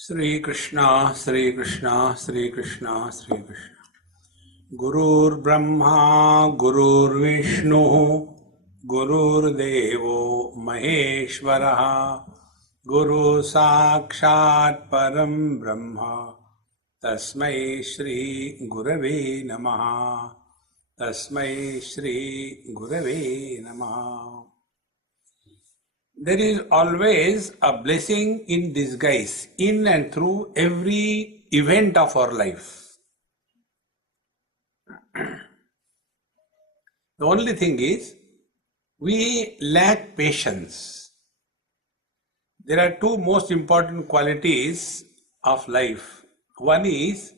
Sri Krishna, Sri Krishna, Sri Krishna, Sri Krishna. Gurur Brahma, Gurur Vishnu, Gurur Devo Maheshwaraha, Guru Sakshat Param Brahma, Tasmai Shri Gurave Namaha, Tasmai Shri Gurave Namaha. There is always a blessing in disguise in and through every event of our life. The only thing is, we lack patience. There are two most important qualities of life. One is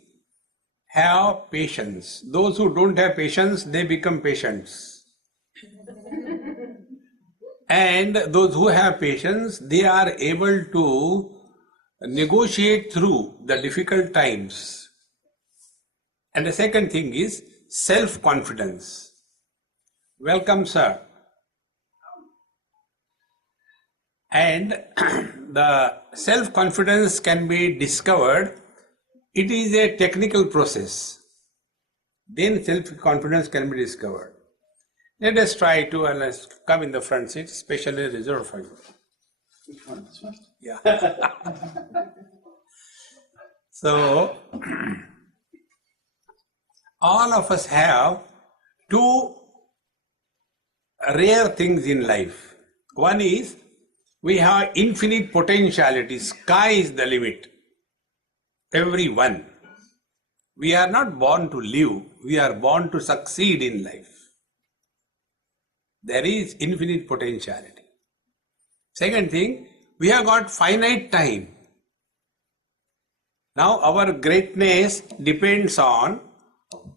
have patience. Those who don't have patience, they become patients. And those who have patience, they are able to negotiate through the difficult times. And the second thing is self-confidence. Welcome, sir. And the self-confidence can be discovered. It is a technical process. Then self-confidence can be discovered. Let us try to, and let's come in the front seat, specially reserved for you. Yeah. So, all of us have two rare things in life. One is, we have infinite potentiality. Sky is the limit. Everyone. We are not born to live. We are born to succeed in life. There is infinite potentiality. Second thing, we have got finite time. Now our greatness depends on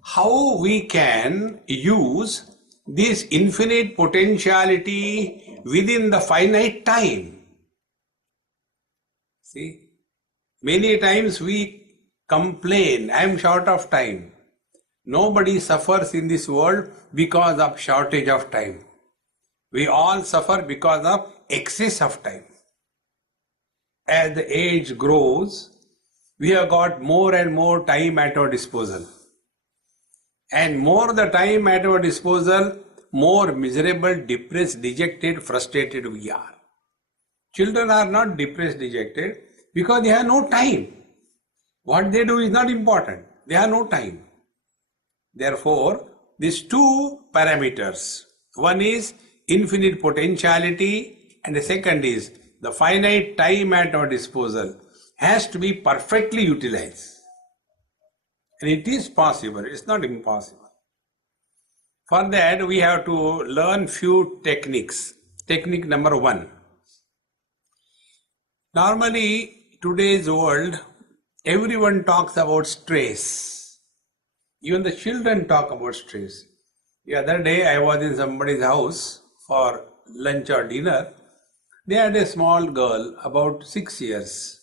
how we can use this infinite potentiality within the finite time. See, many times we complain, I am short of time. Nobody suffers in this world because of shortage of time. We all suffer because of excess of time. As the age grows, we have got more and more time at our disposal. And more the time at our disposal, more miserable, depressed, dejected, frustrated we are. Children are not depressed, dejected because they have no time. What they do is not important. They have no time. Therefore, these two parameters. One is infinite potentiality, and the second is the finite time at our disposal has to be perfectly utilized. And it is possible, it's not impossible. For that, we have to learn few techniques. Technique number one. Normally, today's world, everyone talks about stress. Even the children talk about stress. The other day, I was in somebody's house for lunch or dinner. They had a small girl, about 6 years.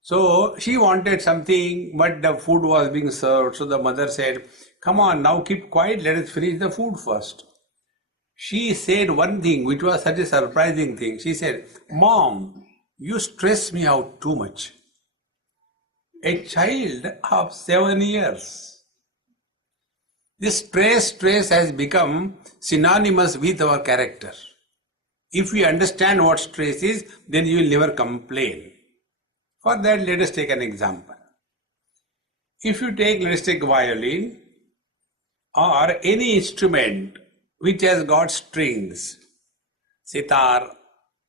So she wanted something, but the food was being served. So the mother said, come on, now keep quiet, let us finish the food first. She said one thing, which was such a surprising thing. She said, Mom, you stress me out too much. A child of 7 years. This stress has become synonymous with our character. If we understand what stress is, then you will never complain. For that, let us take an example. If you take, let us take violin or any instrument which has got strings, sitar,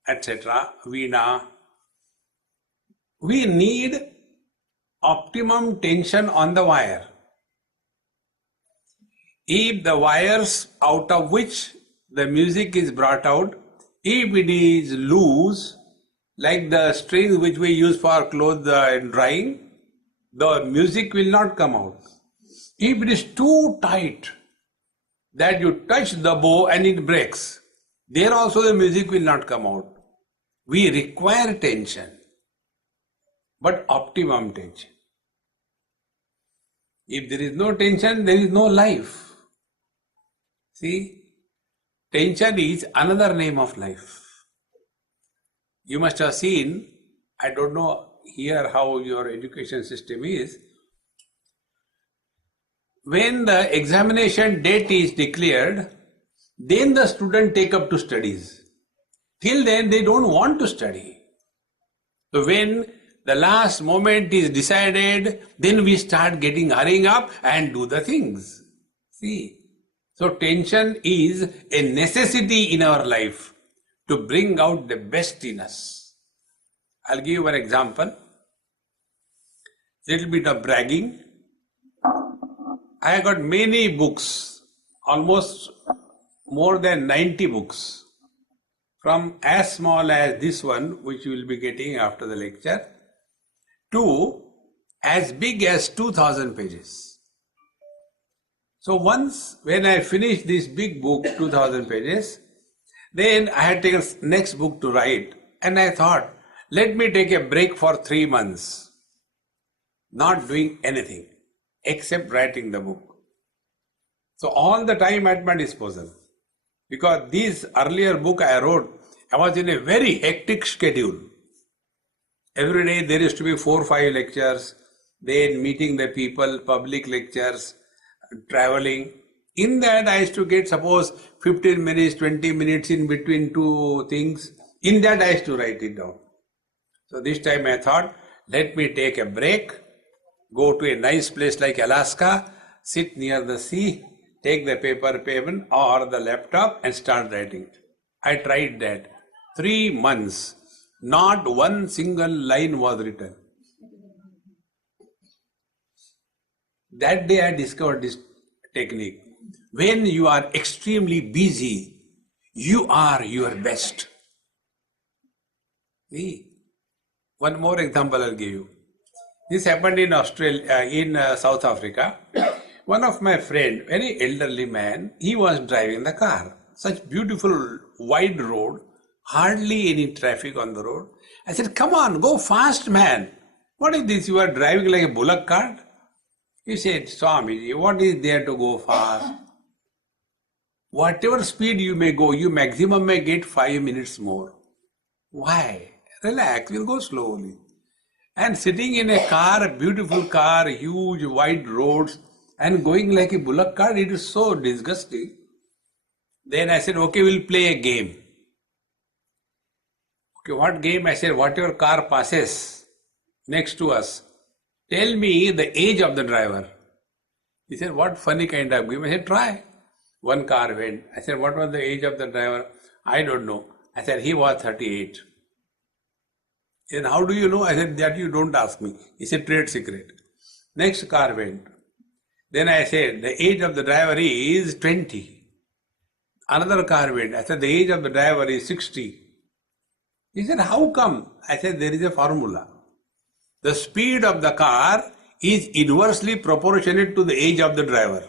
etc., veena, we need optimum tension on the wire. If the wires out of which the music is brought out, if it is loose, like the strings which we use for clothes drying, the music will not come out. If it is too tight that you touch the bow and it breaks, there also the music will not come out. We require tension, but optimum tension. If there is no tension, there is no life. See, tension is another name of life. You must have seen, I don't know here how your education system is. When the examination date is declared, then the student take up to studies. Till then they don't want to study. So when the last moment is decided, then we start hurrying up and do the things. See, so tension is a necessity in our life to bring out the best in us. I'll give you an example. Little bit of bragging. I got many books, almost more than 90 books, from as small as this one, which you will be getting after the lecture, to as big as 2000 pages. So once when I finished this big book, 2000 pages, then I had taken next book to write, and I thought, let me take a break for 3 months, not doing anything except writing the book. So all the time at my disposal. Because this earlier book I wrote, I was in a very hectic schedule. Every day there used to be 4 or 5 lectures, then meeting the people, public lectures, traveling. In that I used to get suppose 15 minutes, 20 minutes in between 2 things. In that I used to write it down. So this time I thought, let me take a break, go to a nice place like Alaska, sit near the sea, take the paper pen or the laptop and start writing. I tried that. 3 months, not one single line was written. That day I discovered this technique. When you are extremely busy, you are your best. See? One more example I'll give you. This happened in Australia, in South Africa. One of my friend, very elderly man, he was driving the car. Such beautiful wide road, hardly any traffic on the road. I said, come on, go fast, man. What is this? You are driving like a bullock cart? He said, Swami, what is there to go fast? Whatever speed you may go, you maximum may get 5 minutes more. Why? Relax, we'll go slowly. And sitting in a car, a beautiful car, huge wide roads, and going like a bullock cart, it is so disgusting. Then I said, okay, we'll play a game. Okay, what game? I said, whatever car passes next to us, tell me the age of the driver. He said, what funny kind of game? I said, try. One car went. I said, what was the age of the driver? I don't know. I said, he was 38. Then how do you know? I said, that you don't ask me. He said, trade secret. Next car went. Then I said, the age of the driver is 20. Another car went. I said, the age of the driver is 60. He said, how come? I said, there is a formula. The speed of the car is inversely proportionate to the age of the driver.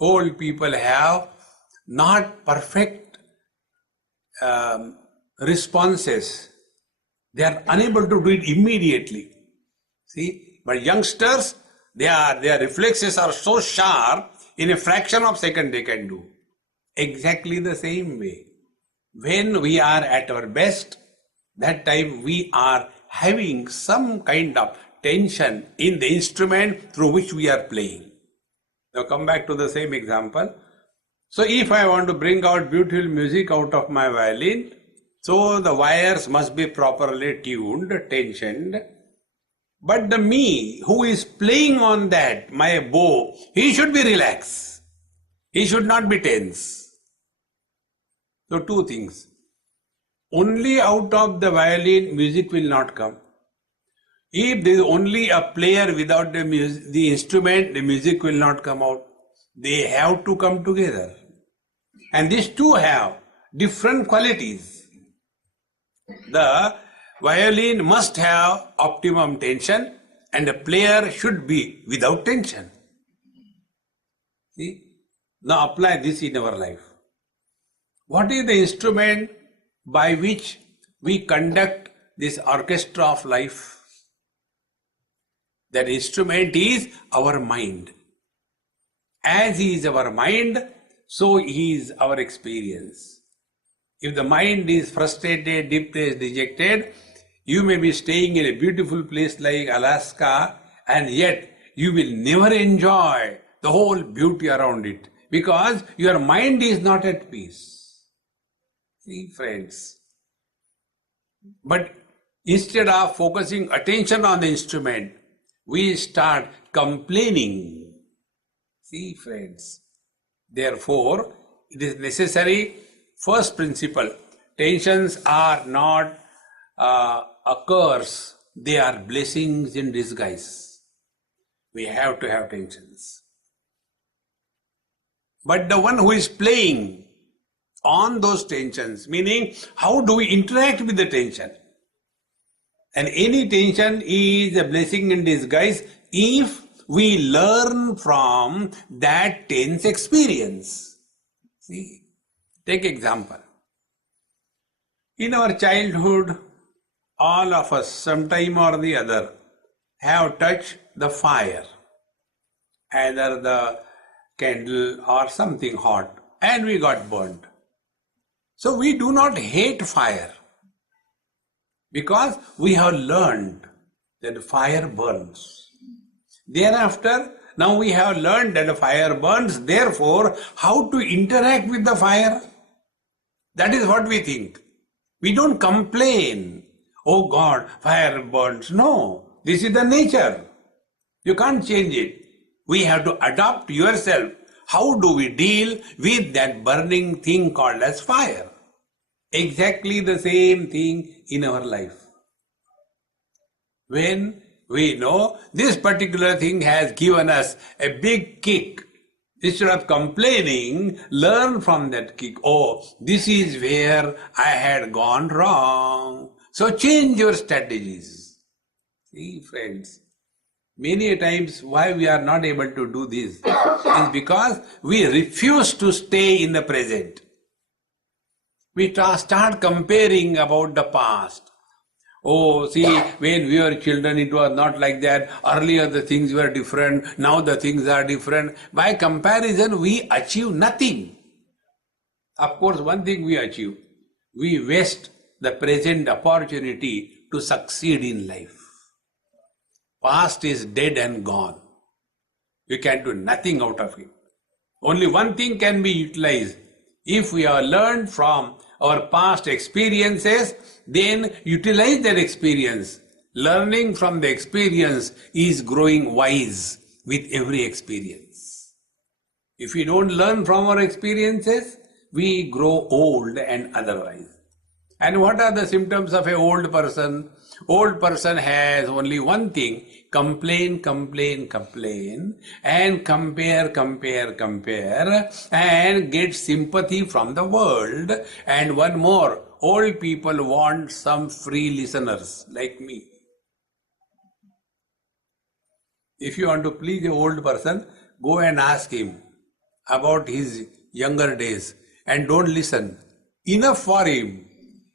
Old people have not perfect responses. They are unable to do it immediately. See, but youngsters, their reflexes are so sharp, in a fraction of a second they can do. Exactly the same way. When we are at our best, that time we are having some kind of tension in the instrument through which we are playing. Now come back to the same example. So if I want to bring out beautiful music out of my violin, so the wires must be properly tuned, tensioned. But the me who is playing on that, my bow, he should be relaxed. He should not be tense. So 2 things. Only out of the violin music will not come. If there is only a player without the instrument, the music will not come out. They have to come together. And these two have different qualities. The violin must have optimum tension and the player should be without tension. See? Now apply this in our life. What is the instrument by which we conduct this orchestra of life? That instrument is our mind. As is our mind, so is our experience. If the mind is frustrated, depressed, dejected, you may be staying in a beautiful place like Alaska, and yet you will never enjoy the whole beauty around it because your mind is not at peace. See, friends. But instead of focusing attention on the instrument, we start complaining. See, friends. Therefore, it is necessary, first principle, tensions are not a curse, they are blessings in disguise. We have to have tensions. But the one who is playing on those tensions, meaning how do we interact with the tension? And any tension is a blessing in disguise if we learn from that tense experience. See, take example. In our childhood, all of us, sometime or the other, have touched the fire, either the candle or something hot, and we got burnt. So we do not hate fire because we have learned that fire burns. Thereafter, now we have learned that the fire burns, therefore, how to interact with the fire? That is what we think. We don't complain, oh God, fire burns. No, this is the nature. You can't change it. We have to adopt yourself. How do we deal with that burning thing called as fire? Exactly the same thing in our life. When we know this particular thing has given us a big kick, instead of complaining, learn from that kick. Oh, this is where I had gone wrong. So change your strategies. See, friends, many times why we are not able to do this is because we refuse to stay in the present. We start comparing about the past. Oh, see, when we were children, it was not like that. Earlier, the things were different. Now, the things are different. By comparison, we achieve nothing. Of course, one thing we achieve, we waste the present opportunity to succeed in life. Past is dead and gone. We can do nothing out of it. Only one thing can be utilized. If we have learned from our past experiences, then utilize that experience. Learning from the experience is growing wise with every experience. If we don't learn from our experiences, we grow old and otherwise. And what are the symptoms of an old person? Old person has only one thing: complain, complain, complain, and compare, compare, compare, and get sympathy from the world. And one more, old people want some free listeners like me. If you want to please an old person, go and ask him about his younger days and don't listen. Enough for him.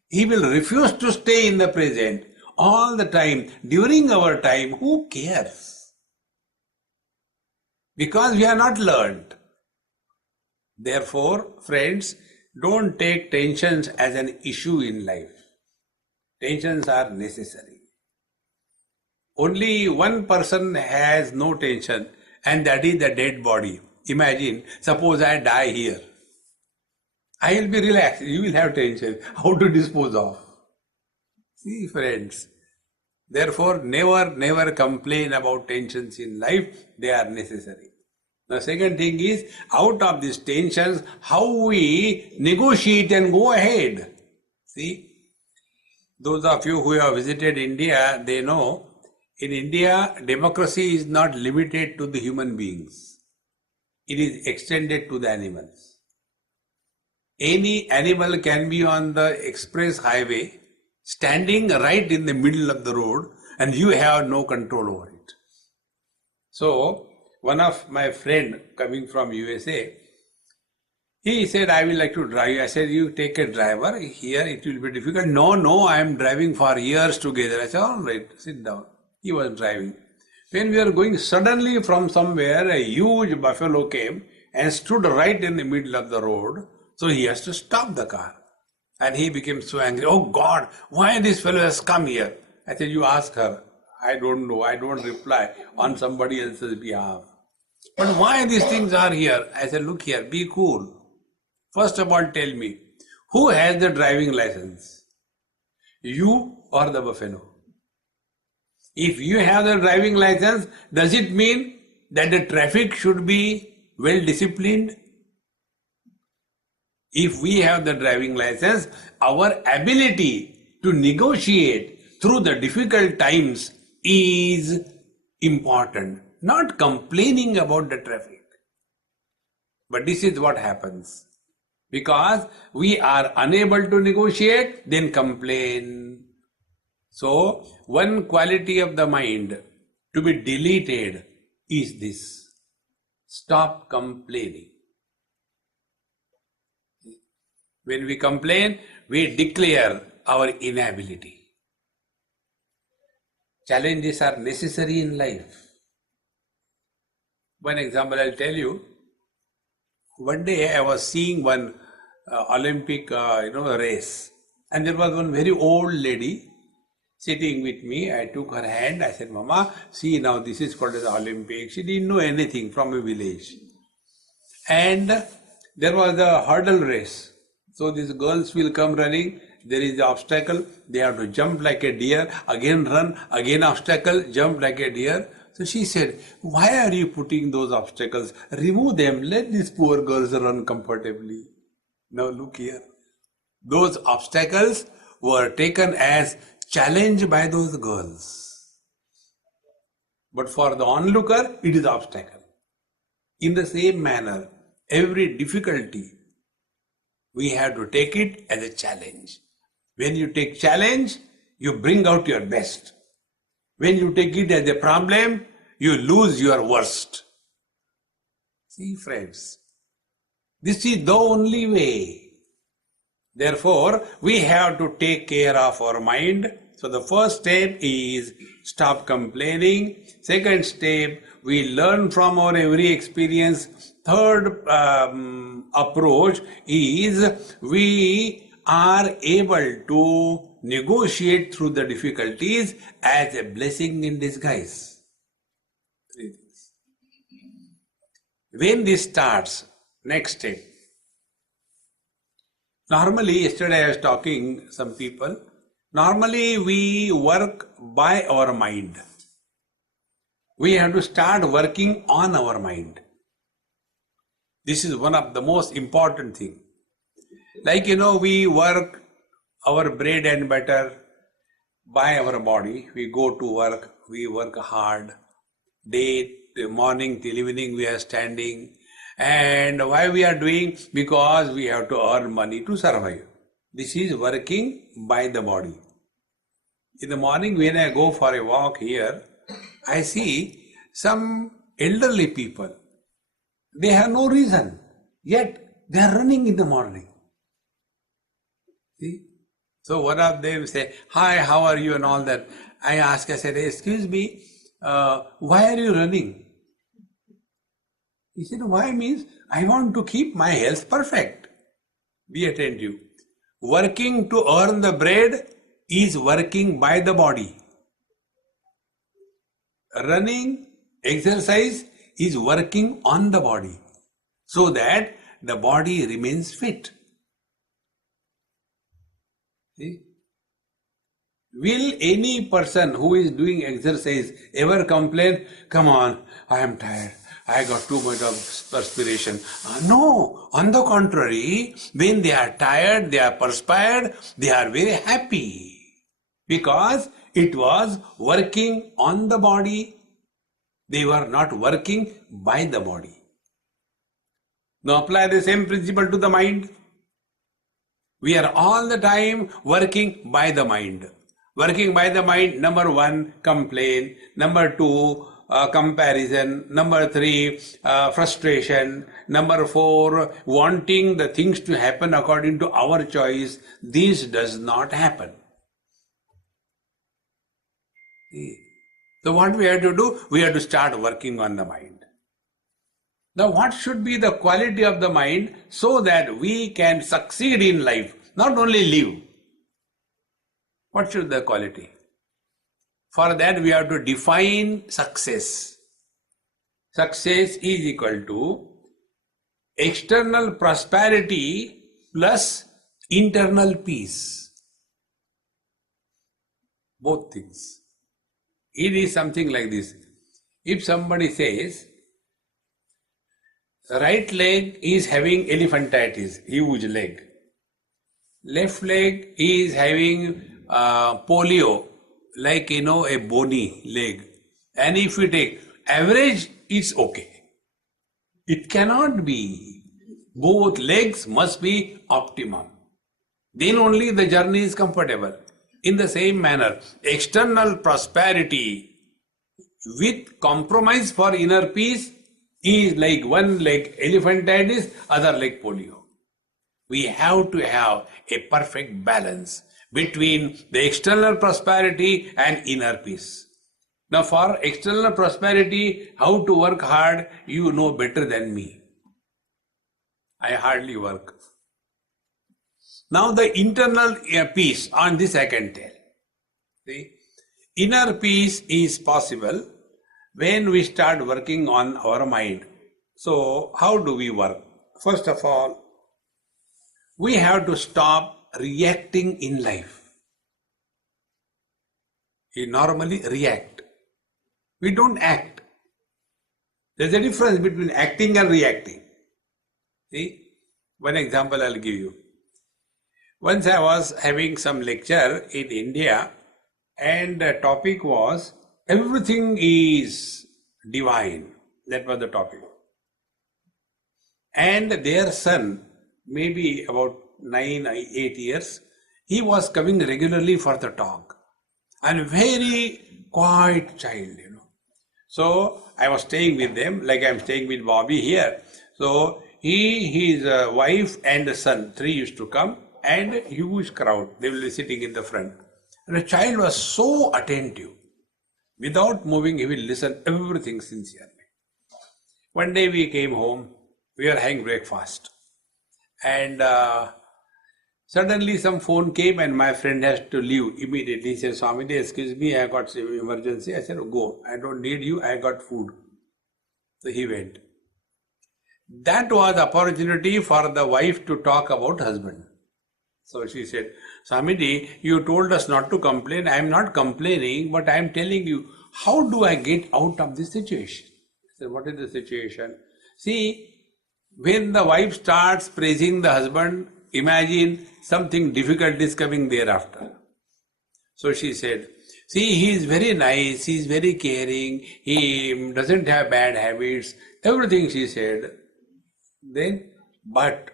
He will refuse to stay in the present. All the time, during our time, who cares? Because we have not learned. Therefore, friends, don't take tensions as an issue in life. Tensions are necessary. Only one person has no tension, and that is the dead body. Imagine, suppose I die here. I will be relaxed. You will have tension. How to dispose of? See, friends, therefore, never complain about tensions in life. They are necessary. The second thing is, out of these tensions, how we negotiate and go ahead. See, those of you who have visited India, they know, in India, democracy is not limited to the human beings. It is extended to the animals. Any animal can be on the express highway, standing right in the middle of the road, and you have no control over it. So, one of my friend coming from USA, he said, I will like to drive. I said, you take a driver, here it will be difficult. No, I am driving for years together. I said, all right, sit down. He was driving. When we were going, suddenly from somewhere, a huge buffalo came and stood right in the middle of the road. So he has to stop the car. And he became so angry. Oh God, why this fellow has come here? I said, you ask her. I don't know. I don't reply on somebody else's behalf. But why these things are here? I said, look here, be cool. First of all, tell me, who has the driving license? You or the buffalo? If you have the driving license, does it mean that the traffic should be well disciplined? If we have the driving license, our ability to negotiate through the difficult times is important, not complaining about the traffic. But this is what happens. Because we are unable to negotiate, then complain. So, one quality of the mind to be deleted is this. Stop complaining. When we complain, we declare our inability. Challenges are necessary in life. One example I'll tell you. One day I was seeing one Olympic race, and there was one very old lady sitting with me. I took her hand. I said, Mama, see now this is called as Olympic. She didn't know anything, from a village. And there was a hurdle race. So these girls will come running. There is the obstacle. They have to jump like a deer, again run, again obstacle, jump like a deer. So she said, why are you putting those obstacles? Remove them. Let these poor girls run comfortably. Now look here. Those obstacles were taken as challenge by those girls. But for the onlooker, it is obstacle. In the same manner, every difficulty, we have to take it as a challenge. When you take challenge, you bring out your best. When you take it as a problem, you lose your worst. See, friends, this is the only way. Therefore, we have to take care of our mind. So the first step is stop complaining. Second step, we learn from our every experience. Third approach is we are able to negotiate through the difficulties as a blessing in disguise. Three things. When this starts, next step. Normally, yesterday I was talking some people. Normally we work by our mind. We have to start working on our mind. This is one of the most important things. Like, we work our bread and butter by our body. We go to work, we work hard. Morning till evening we are standing. And why we are doing? Because we have to earn money to survive. This is working by the body. In the morning when I go for a walk here, I see some elderly people. They have no reason, yet they are running in the morning. See? So one of them say, hi, how are you and all that. I said, excuse me, why are you running? He said, why means I want to keep my health perfect. Be attentive. Working to earn the bread is working by the body. Running, exercise is working on the body so that the body remains fit. See? Will any person who is doing exercise ever complain, come on, I am tired, I got too much of perspiration? No, on the contrary, when they are tired, they are perspired, they are very happy because it was working on the body. They were not working by the body. Now apply the same principle to the mind. We are all the time working by the mind. Working by the mind, number one, complain. Number two, comparison. Number three, frustration. Number four, wanting the things to happen according to our choice. This does not happen. So what we have to do? We have to start working on the mind. Now what should be the quality of the mind so that we can succeed in life? not only live. What should the quality? For that we have to define success. Success is equal to external prosperity plus internal peace. Both things. It is something like this. If somebody says, right leg is having elephantitis, huge leg. Left leg is having polio, like a bony leg. And if you take average, it's okay. It cannot be. Both legs must be optimum. Then only the journey is comfortable. In the same manner, external prosperity with compromise for inner peace is like one leg elephantitis, other leg polio. We have to have a perfect balance between the external prosperity and inner peace. Now for external prosperity, how to work hard, you know better than me. I hardly work. Now the internal peace, on this I can tell. See, inner peace is possible when we start working on our mind. So how do we work? First of all, we have to stop reacting in life. We normally react. We don't act. There's a difference between acting and reacting. See, one example I'll give you. Once I was having some lecture in India, and the topic was everything is divine. That was the topic. And their son, maybe about 9 or 8 years, he was coming regularly for the talk. And very quiet child, So I was staying with them, like I'm staying with Bobby here. So his wife and the son, 3 used to come, and a huge crowd. They will be sitting in the front. And the child was so attentive. Without moving, he will listen everything sincerely. One day we came home, we were having breakfast. And suddenly some phone came and my friend has to leave immediately. He said, Swami, excuse me, I got some emergency. I said, go, I don't need you, I got food. So he went. That was opportunity for the wife to talk about husband. So she said, Swamiji, you told us not to complain. I am not complaining, but I am telling you, how do I get out of this situation? I said, what is the situation? See, when the wife starts praising the husband, imagine something difficult is coming thereafter. So she said, see, he is very nice, he is very caring, he doesn't have bad habits, everything she said. Then, but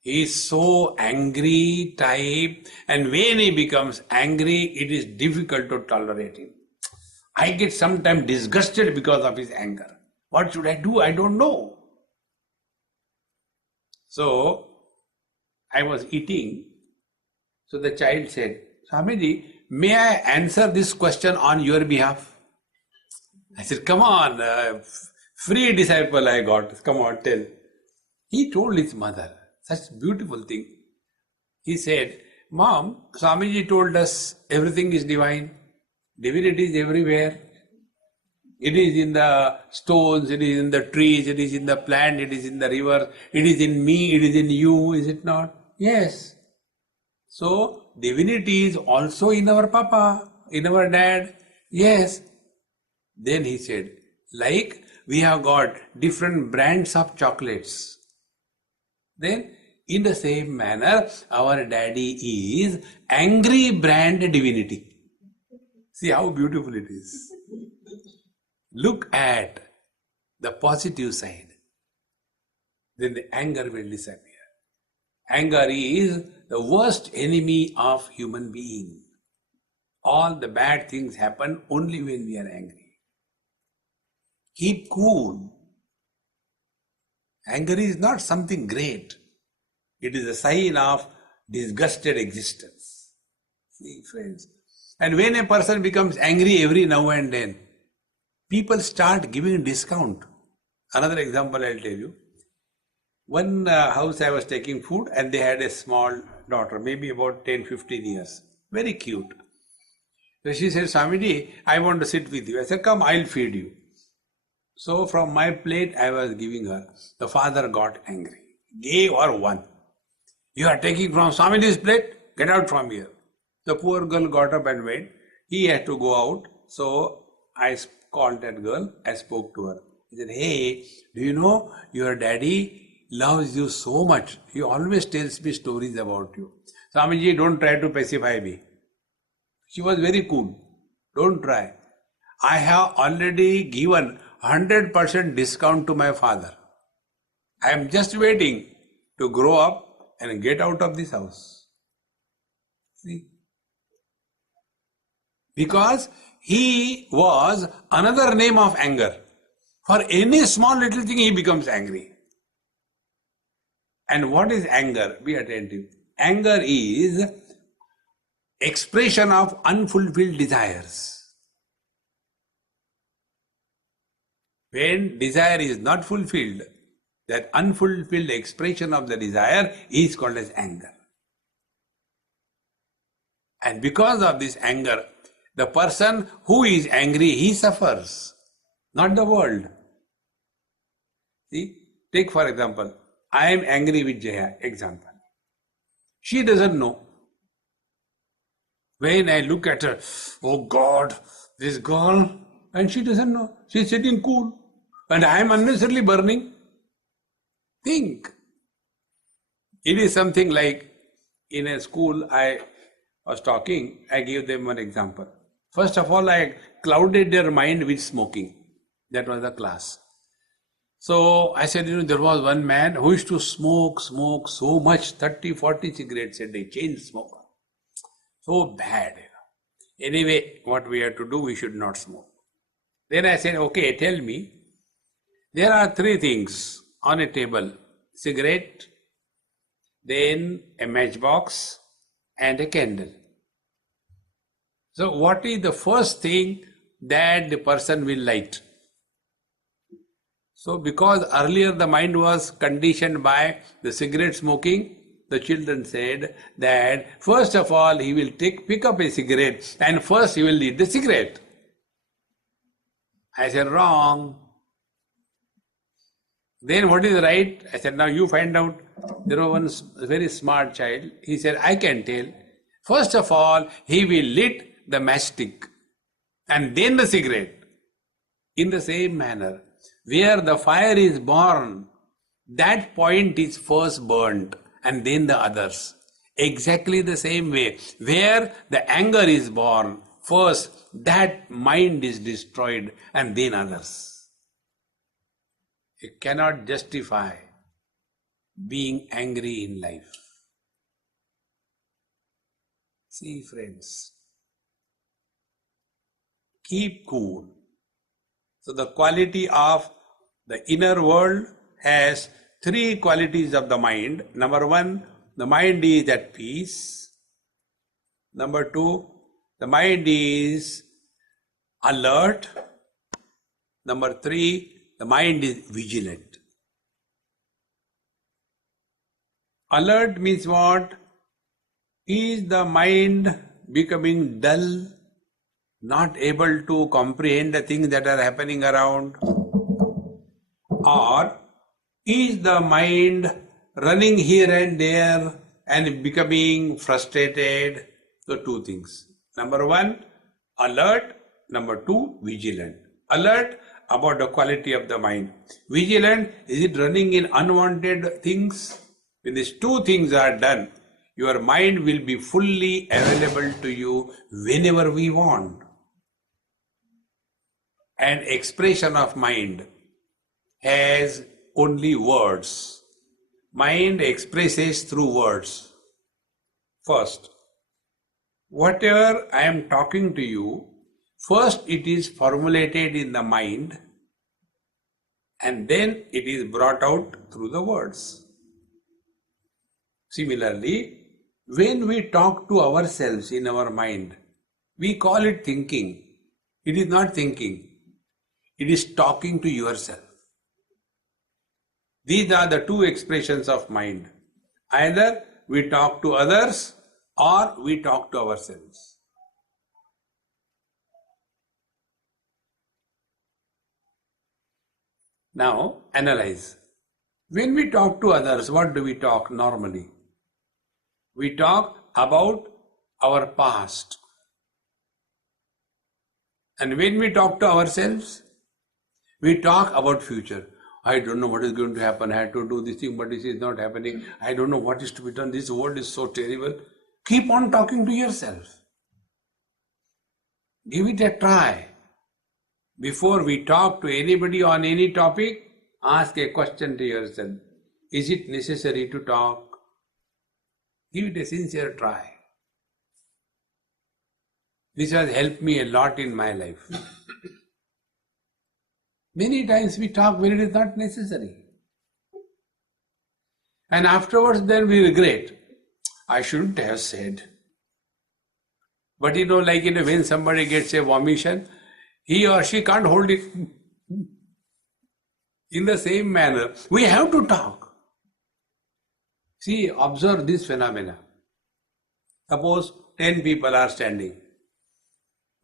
he is so angry type, and when he becomes angry, it is difficult to tolerate him. I get sometimes disgusted because of his anger. What should I do? I don't know. So, I was eating. So the child said, Swamiji, may I answer this question on your behalf? I said, come on, free disciple I got. Come on, tell. He told his mother, such beautiful thing. He said, Mom, Swamiji told us everything is divine. Divinity is everywhere. It is in the stones, it is in the trees, it is in the plant, it is in the river, it is in me, it is in you, is it not? Yes. So, divinity is also in our papa, in our dad. Yes. Then he said, like we have got different brands of chocolates. Then, in the same manner, our daddy is angry brand divinity. See how beautiful it is. Look at the positive side. Then the anger will disappear. Anger is the worst enemy of human being. All the bad things happen only when we are angry. Keep cool. Anger is not something great. It is a sign of disgusted existence. See, friends. And when a person becomes angry every now and then, people start giving discount. Another example I'll tell you. One house I was taking food and they had a small daughter, maybe about 10, 15 years. Very cute. So she said, Swamiji, I want to sit with you. I said, come, I'll feed you. So from my plate, I was giving her. The father got angry. Gave her one. You are taking from Swamiji's plate? Get out from here. The poor girl got up and went. He had to go out. So I called that girl. I spoke to her. He said, hey, do you know your daddy loves you so much. He always tells me stories about you. Swamiji, don't try to pacify me. She was very cool. Don't try. I have already given 100% discount to my father. I am just waiting to grow up and get out of this house. See? Because he was another name of anger. For any small little thing he becomes angry. And what is anger? Be attentive. Anger is expression of unfulfilled desires. When desire is not fulfilled, that unfulfilled expression of the desire is called as anger. And because of this anger, the person who is angry, he suffers, not the world. See, take for example, I am angry with Jaya, example. She doesn't know. When I look at her, oh God, this girl, and she doesn't know. She's sitting cool. And I am unnecessarily burning. Think. It is something like in a school I was talking, I gave them one example. First of all, I clouded their mind with smoking. That was the class. So I said, there was one man who used to smoke so much, 30, 40 cigarettes a day, chain smoker. So bad. Anyway, what we have to do, we should not smoke. Then I said, okay, tell me, there are three things on a table: cigarette, then a matchbox, and a candle. So what is the first thing that the person will light? So because earlier the mind was conditioned by the cigarette smoking, the children said that first of all he will pick up a cigarette and first he will light the cigarette. I said, wrong. Then what is right? I said, now you find out. There was one very smart child. He said, I can tell. First of all, he will lit the matchstick and then the cigarette. In the same manner, where the fire is born, that point is first burnt and then the others. Exactly the same way, where the anger is born, first that mind is destroyed and then others. You cannot justify being angry in life. See, friends, keep cool. So the quality of the inner world has three qualities of the mind. Number one, the mind is at peace. Number two, the mind is alert. Number three, the mind is vigilant. Alert means what? Is the mind becoming dull, not able to comprehend the things that are happening around? Or is the mind running here and there and becoming frustrated? So two things. Number one, alert. Number two, vigilant. Alert about the quality of the mind. Vigilant, is it running in unwanted things? When these two things are done, your mind will be fully available to you whenever we want. An expression of mind has only words. Mind expresses through words. First, whatever I am talking to you, first it is formulated in the mind and then it is brought out through the words. Similarly, when we talk to ourselves in our mind, we call it thinking. It is not thinking. It is talking to yourself. These are the two expressions of mind. Either we talk to others or we talk to ourselves. Now, analyze. When we talk to others, what do we talk normally? We talk about our past. And when we talk to ourselves, we talk about future. I don't know what is going to happen. I had to do this thing, but this is not happening. I don't know what is to be done. This world is so terrible. Keep on talking to yourself. Give it a try. Before we talk to anybody on any topic, ask a question to yourself. Is it necessary to talk? Give it a sincere try. This has helped me a lot in my life. Many times we talk when it is not necessary. And afterwards then we regret. I shouldn't have said. But when somebody gets a vomission, he or she can't hold it. In the same manner, we have to talk. See, observe this phenomena. Suppose 10 people are standing.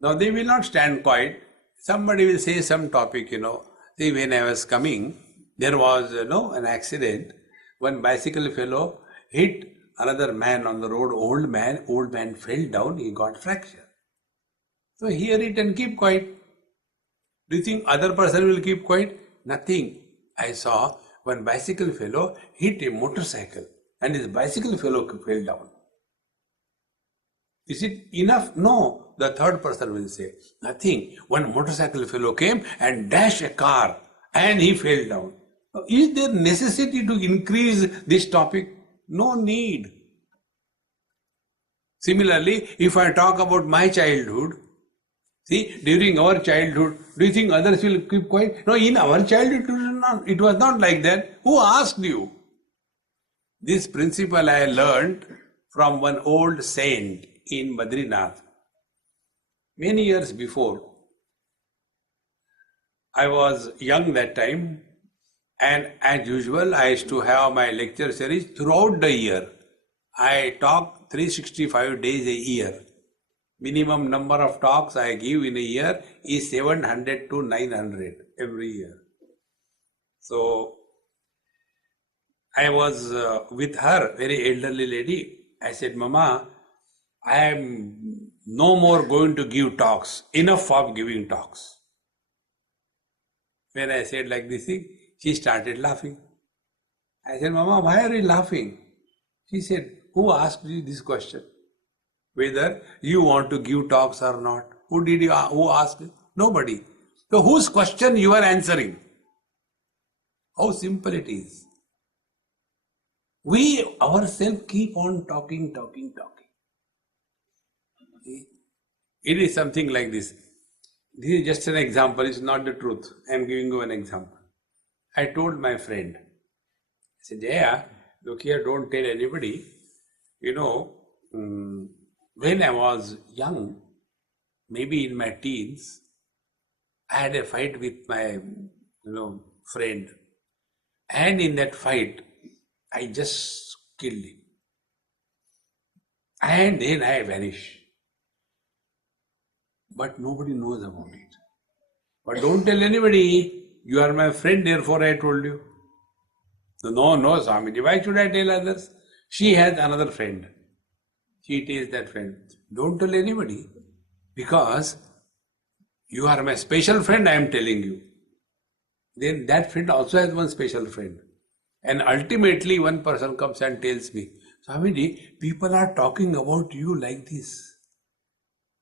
Now they will not stand quiet. Somebody will say some topic, See, when I was coming, there was, an accident. One bicycle fellow hit another man on the road, old man fell down, he got fracture. So hear it and keep quiet. Do you think other person will keep quiet? Nothing. I saw one bicycle fellow hit a motorcycle and his bicycle fellow fell down. Is it enough? No. The third person will say, nothing. One motorcycle fellow came and dashed a car and he fell down. Is there necessity to increase this topic? No need. Similarly, if I talk about my childhood, see, during our childhood, do you think others will keep quiet? No, in our childhood it was not like that. Who asked you? This principle I learned from one old saint in Badrinath. Many years before, I was young that time, and as usual, I used to have my lecture series throughout the year. I talk 365 days a year. Minimum number of talks I give in a year is 700 to 900 every year. So, I was with her, very elderly lady. I said, Mama, I am no more going to give talks. Enough of giving talks. When I said like this thing, she started laughing. I said, Mama, why are you laughing? She said, who asked you this question? Whether you want to give talks or not. Who asked you? Nobody. So whose question you are answering? How simple it is. We ourselves keep on talking. It is something like this. This is just an example, it's not the truth. I am giving you an example. I told my friend, I said, Jaya, look here, don't tell anybody. When I was young, maybe in my teens, I had a fight with my, friend. And in that fight, I just killed him. And then I vanish. But nobody knows about it. But don't tell anybody, you are my friend, therefore I told you. No, Swamiji, why should I tell others? She has another friend. She is that friend. Don't tell anybody, because you are my special friend, I am telling you. Then that friend also has one special friend. And ultimately one person comes and tells me, Swamiji, people are talking about you like this.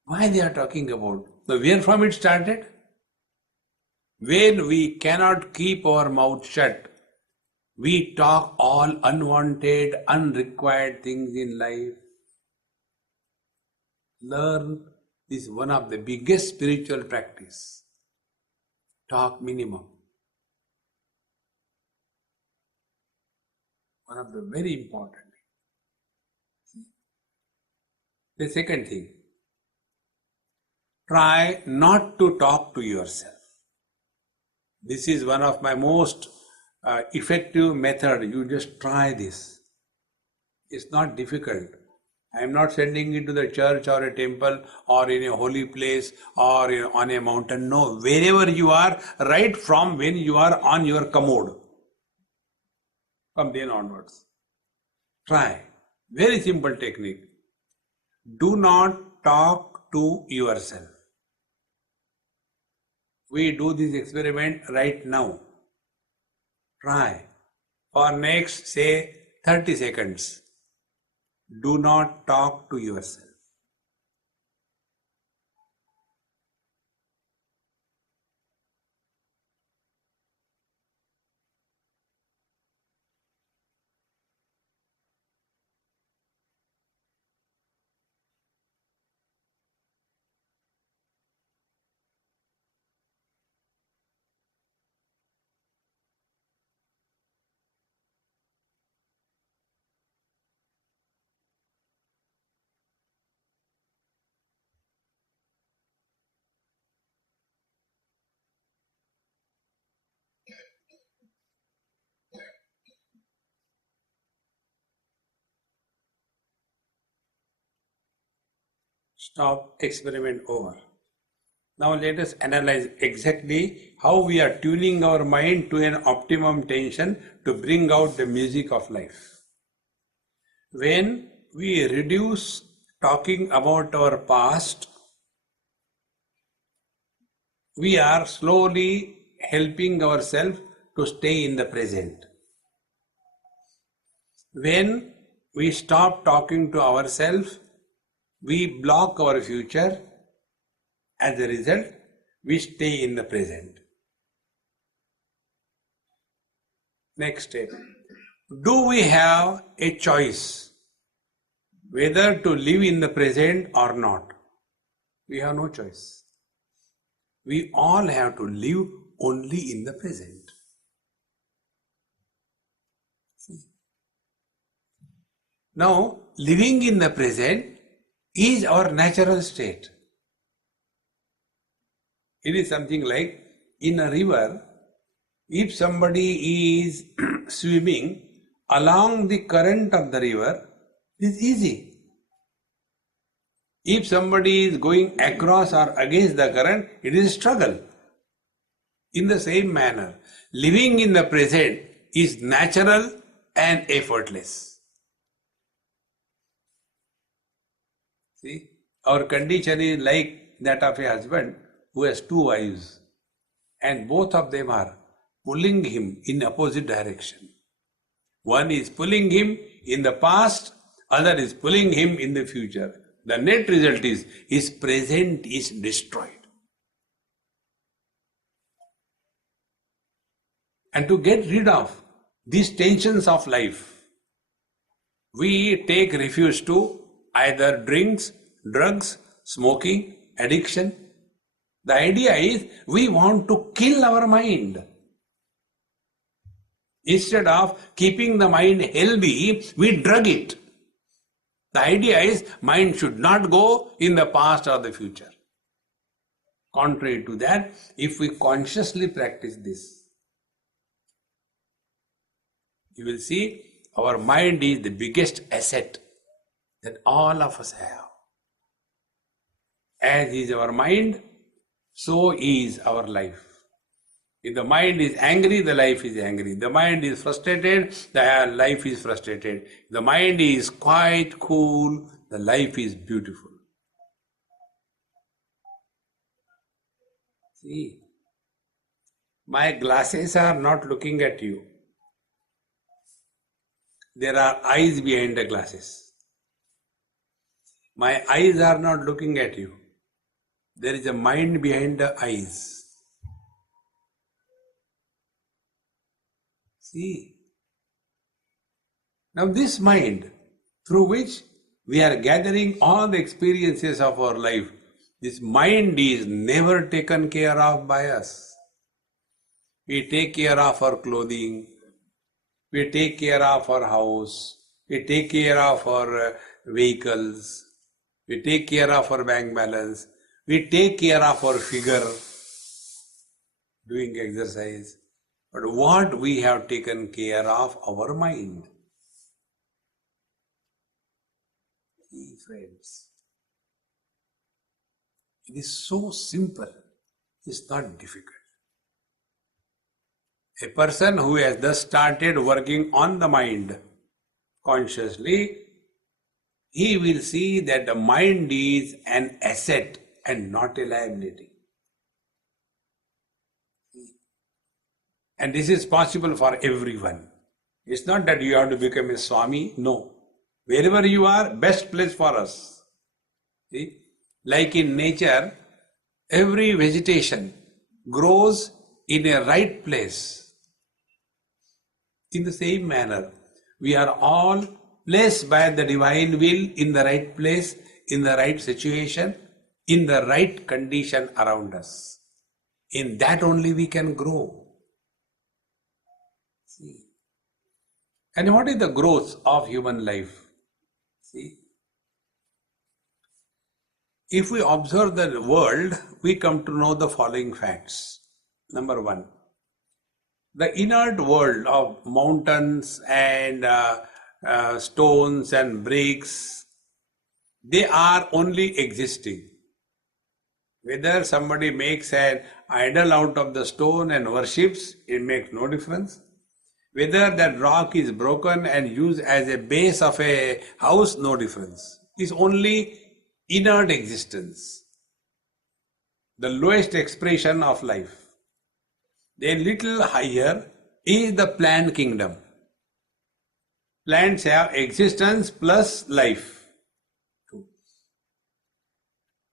Why they are talking about? So where from it started? When we cannot keep our mouth shut, we talk all unwanted, unrequired things in life. Learn this is one of the biggest spiritual practice. Talk minimum. One of the very important. The second thing, try not to talk to yourself. This is one of my most effective method. You just try this. It's not difficult. I am not sending you to the church or a temple or in a holy place or on a mountain. No, wherever you are, right from when you are on your commode, from then onwards. Try. Very simple technique. Do not talk to yourself. We do this experiment right now. Try. For next, say, 30 seconds. Do not talk to yourself. Stop, experiment over. Now let us analyze exactly how we are tuning our mind to an optimum tension to bring out the music of life. When we reduce talking about our past, we are slowly helping ourselves to stay in the present. When we stop talking to ourselves, we block our future. As a result, we stay in the present. Next step. Do we have a choice whether to live in the present or not? We have no choice. We all have to live only in the present. Now, living in the present is our natural state. It is something like in a river, if somebody is swimming along the current of the river, it is easy. If somebody is going across or against the current, it is a struggle. In the same manner, living in the present is natural and effortless. See, our condition is like that of a husband who has two wives, and both of them are pulling him in opposite direction. One is pulling him in the past, other is pulling him in the future. The net result is his present is destroyed. And to get rid of these tensions of life, we take refuge to either drinks, drugs, smoking, addiction. The idea is we want to kill our mind. Instead of keeping the mind healthy, we drug it. The idea is mind should not go in the past or the future. Contrary to that, if we consciously practice this, you will see our mind is the biggest asset that all of us have. As is our mind, so is our life. If the mind is angry, the life is angry. The mind is frustrated, the life is frustrated. The mind is quite cool, the life is beautiful. See, my glasses are not looking at you. There are eyes behind the glasses. My eyes are not looking at you. There is a mind behind the eyes. See. Now this mind, through which we are gathering all the experiences of our life, this mind is never taken care of by us. We take care of our clothing, we take care of our house, we take care of our vehicles, we take care of our bank balance, we take care of our figure, doing exercise. But what we have taken care of? Our mind. friends, it is so simple. It's not difficult. A person who has thus started working on the mind consciously, he will see that the mind is an asset and not a liability. And this is possible for everyone. It's not that you have to become a Swami. No. Wherever you are, best place for us. See? Like in nature, every vegetation grows in a right place. In the same manner, we are all placed by the divine will in the right place, in the right situation, in the right condition around us. In that only we can grow. See? And what is the growth of human life? See? If we observe the world, we come to know the following facts. Number one, the inert world of mountains and stones and bricks, they are only existing. Whether somebody makes an idol out of the stone and worships, it makes no difference. Whether that rock is broken and used as a base of a house, no difference. It's only inert existence, the lowest expression of life. Then little higher is the plant kingdom. Plants have existence plus life.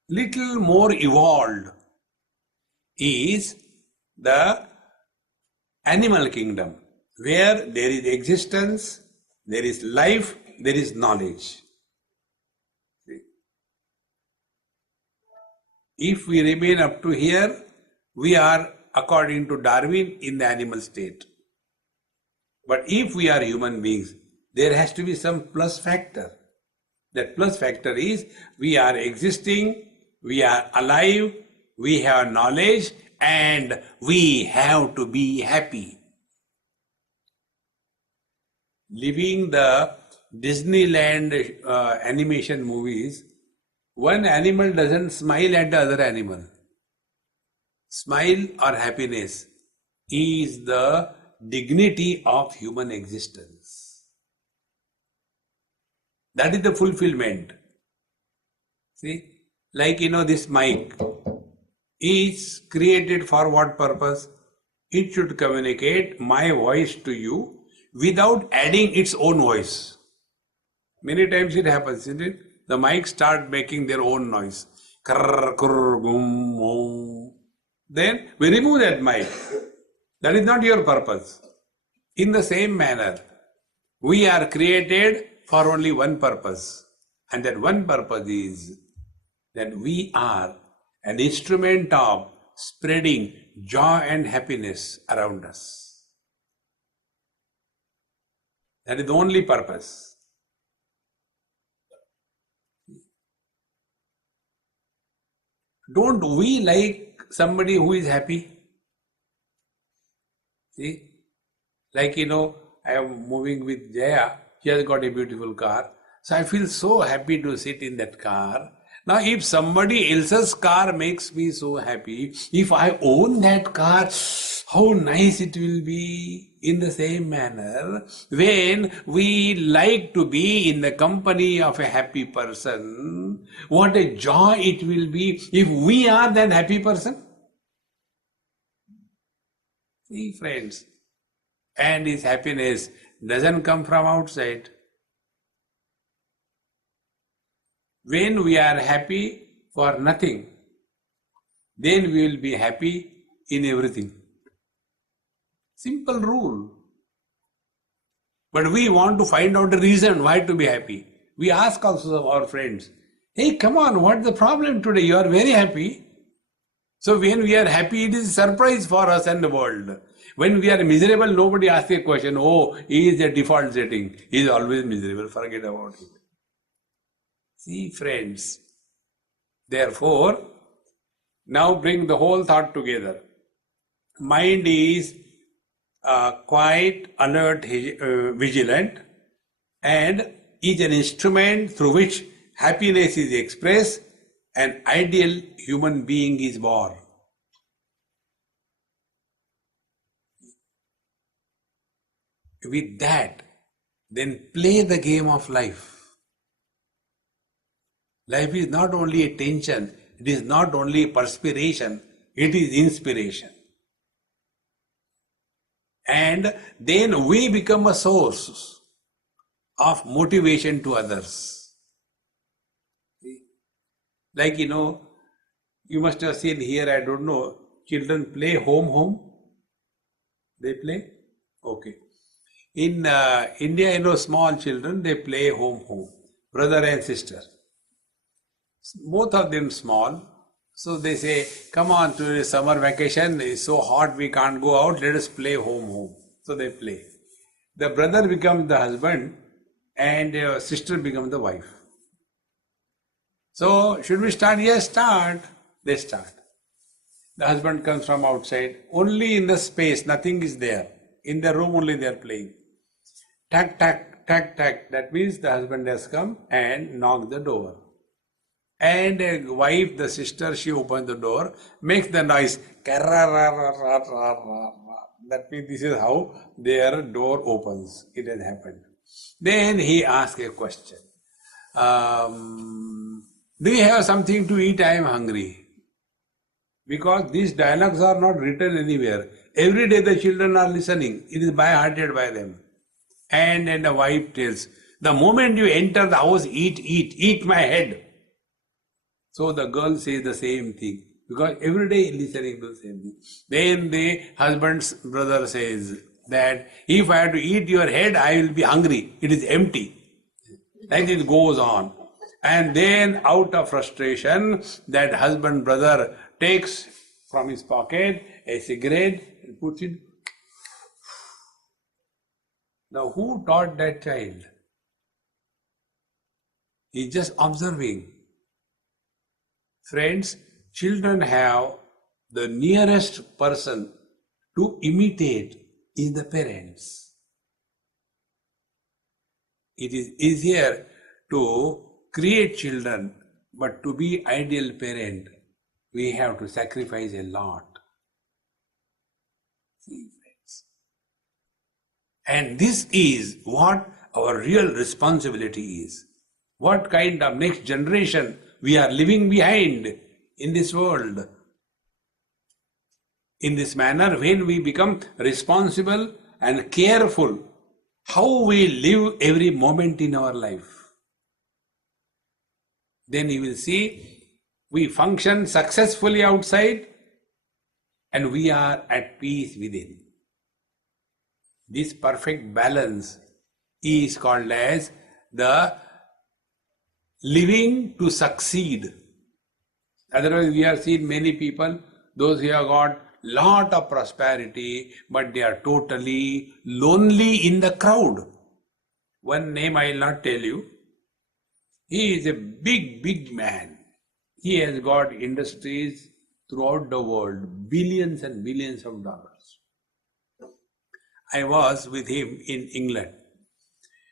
Little more evolved is the animal kingdom, where there is existence, there is life, there is knowledge. If we remain up to here, we are, according to Darwin, in the animal state. But if we are human beings, there has to be some plus factor. That plus factor is we are existing, we are alive, we have knowledge, and we have to be happy. Leaving the Disneyland animation movies, one animal doesn't smile at the other animal. Smile or happiness is the dignity of human existence. That is the fulfillment. See, like this mic is created for what purpose? It should communicate my voice to you without adding its own voice. Many times it happens, isn't it? The mics start making their own noise. Krrr, krrr, gum, gum. Then we remove that mic. That is not your purpose. In the same manner, we are created for only one purpose. And that one purpose is that we are an instrument of spreading joy and happiness around us. That is the only purpose. Don't we like somebody who is happy? See, like I am moving with Jaya, she has got a beautiful car. So I feel so happy to sit in that car. Now if somebody else's car makes me so happy, if I own that car, how nice it will be. In the same manner, when we like to be in the company of a happy person, what a joy it will be if we are that happy person. See, friends, and his happiness doesn't come from outside. When we are happy for nothing, then we will be happy in everything. Simple rule. But we want to find out the reason why to be happy. We ask also our friends, hey, come on, what's the problem today? You are very happy. So when we are happy, it is a surprise for us and the world. When we are miserable, nobody asks a question, oh, he is a default setting. He is always miserable, forget about it. See, friends, therefore, now bring the whole thought together. Mind is quite alert, vigilant, and is an instrument through which happiness is expressed, an ideal human being is born. With that, then play the game of life. Life is not only a tension, it is not only perspiration, it is inspiration. And then we become a source of motivation to others. Like, you must have seen here, I don't know, children play home. They play? Okay. In India, small children, they play home, brother and sister. Both of them small. So they say, come on to summer vacation, it's so hot we can't go out, let us play home. So they play. The brother becomes the husband and sister becomes the wife. So should we start? Yes, start. They start. The husband comes from outside, only in the space, nothing is there. In the room only they are playing. Tack, tack, tack, tack. That means the husband has come and knocked the door. And a wife, the sister, she opens the door, makes the noise. That means this is how their door opens. It has happened. Then he asks a question. Do you have something to eat? I am hungry. Because these dialogues are not written anywhere. Every day the children are listening. It is by-hearted by them. And the wife tells, the moment you enter the house, eat my head. So the girl says the same thing. Because every day listening to the same thing. Then the husband's brother says that if I have to eat your head, I will be hungry. It is empty. Like it goes on. And then out of frustration, that husband brother takes from his pocket a cigarette and puts it. Now who taught that child? He's just observing. Friends, children have the nearest person to imitate is the parents. It is easier to create children, but to be ideal parent, we have to sacrifice a lot. See, friends. And this is what our real responsibility is. What kind of next generation we are leaving behind in this world. In this manner, when we become responsible and careful, how we live every moment in our life, then you will see we function successfully outside and we are at peace within. This perfect balance is called as the living to succeed. Otherwise, we have seen many people, those who have got lot of prosperity, but they are totally lonely in the crowd. One name I will not tell you. He is a big man. He has got industries throughout the world, billions and billions of dollars. I was with him in England.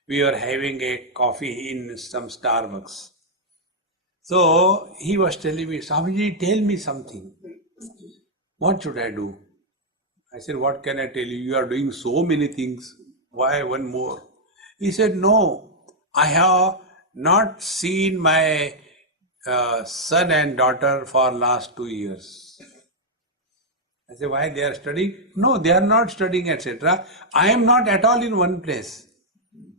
We were having a coffee in some Starbucks. So he was telling me, Swamiji, tell me something. What should I do? I said, what can I tell you? You are doing so many things. Why one more? He said, no, I have not seen my son and daughter for last 2 years. I said, why they are studying? No, they are not studying, etc. I am not at all in one place.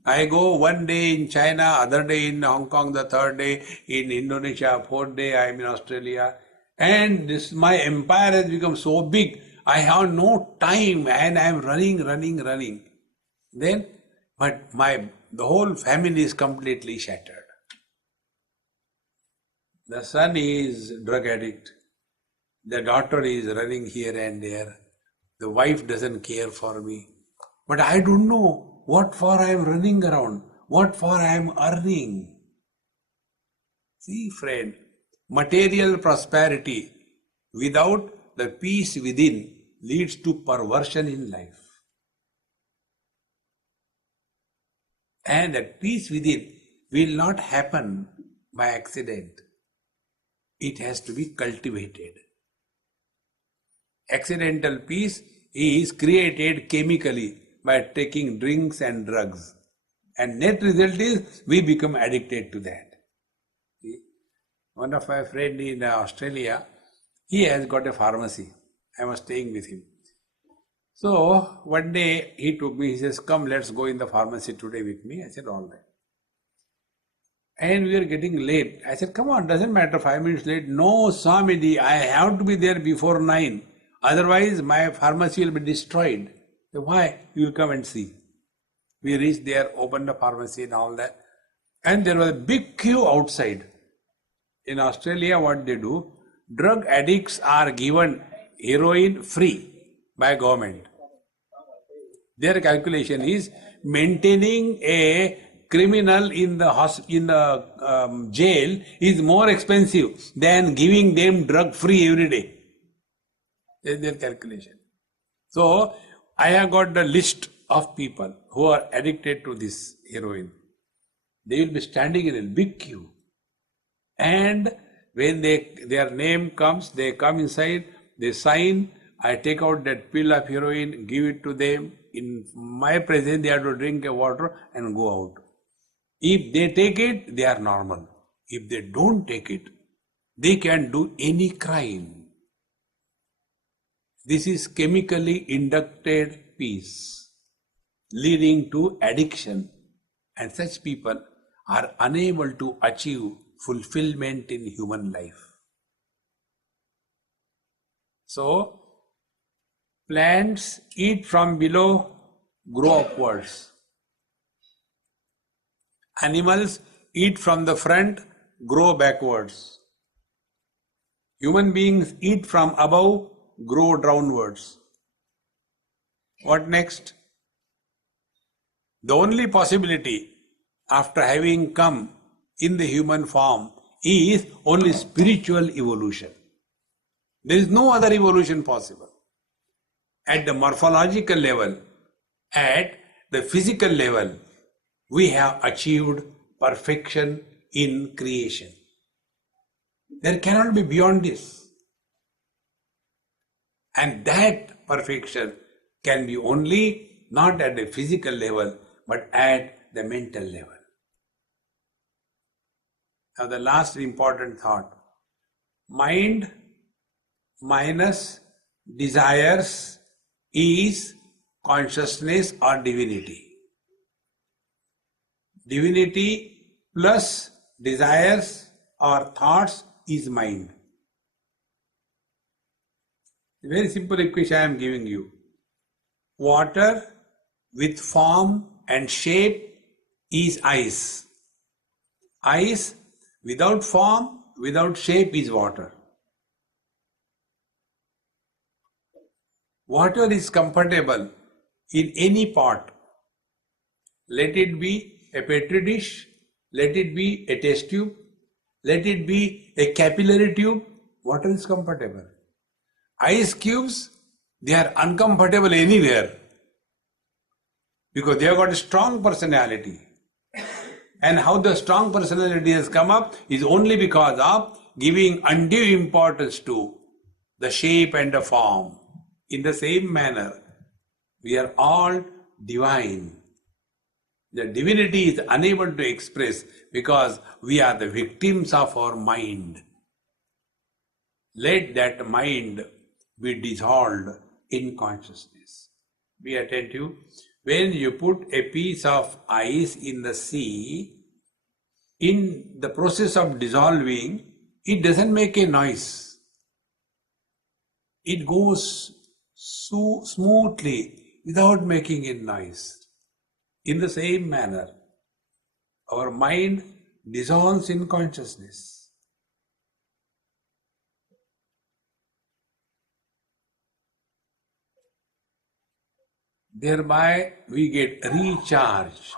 I go one day in China, other day in Hong Kong, the third day in Indonesia, fourth day I am in Australia. And this my empire has become so big, I have no time and I am running. Then, but the whole family is completely shattered. The son is drug addict. The daughter is running here and there. The wife doesn't care for me. But I don't know what for I am running around, what for I am earning. See, friend, material prosperity without the peace within leads to perversion in life. And that peace within will not happen by accident. It has to be cultivated. Accidental peace is created chemically by taking drinks and drugs. And net result is we become addicted to that. See? One of my friends in Australia, he has got a pharmacy. I was staying with him. So one day he took me, he says, come, let's go in the pharmacy today with me. I said, all right. And we are getting late. I said, come on, doesn't matter, 5 minutes late. No, Swamiji, I have to be there before 9. Otherwise, my pharmacy will be destroyed. So why? You will come and see. We reached there, opened the pharmacy and all that. And there was a big queue outside. In Australia, what they do, drug addicts are given heroin free by government. Their calculation is maintaining a criminal in the jail is more expensive than giving them drug free every day. That's their calculation. So I have got the list of people who are addicted to this heroin. They will be standing in a big queue. And when their name comes, they come inside, they sign, I take out that pill of heroin, give it to them. In my presence, they have to drink a water and go out. If they take it, they are normal. If they don't take it, they can do any crime. This is chemically inducted peace, leading to addiction. And such people are unable to achieve fulfillment in human life. So, plants eat from below, grow upwards. Animals eat from the front, grow backwards. Human beings eat from above, grow downwards. What next? The only possibility after having come in the human form is only spiritual evolution. There is no other evolution possible. At the morphological level, at the physical level, we have achieved perfection in creation. There cannot be beyond this. And that perfection can be only not at the physical level, but at the mental level. Now the last important thought. Mind minus desires is consciousness or divinity. Divinity plus desires or thoughts is mind. A very simple equation I am giving you. Water with form and shape is ice. Ice without form, without shape is water. Water is comfortable in any pot. Let it be a petri dish, let it be a test tube, let it be a capillary tube, water is comfortable. Ice cubes, they are uncomfortable anywhere because they have got a strong personality. And how the strong personality has come up is only because of giving undue importance to the shape and the form. In the same manner, we are all divine. The divinity is unable to express because we are the victims of our mind. Let that mind be dissolved in consciousness. Be attentive. When you put a piece of ice in the sea, in the process of dissolving, it doesn't make a noise. It goes so smoothly without making a noise. In the same manner, our mind dissolves in consciousness. Thereby we get recharged.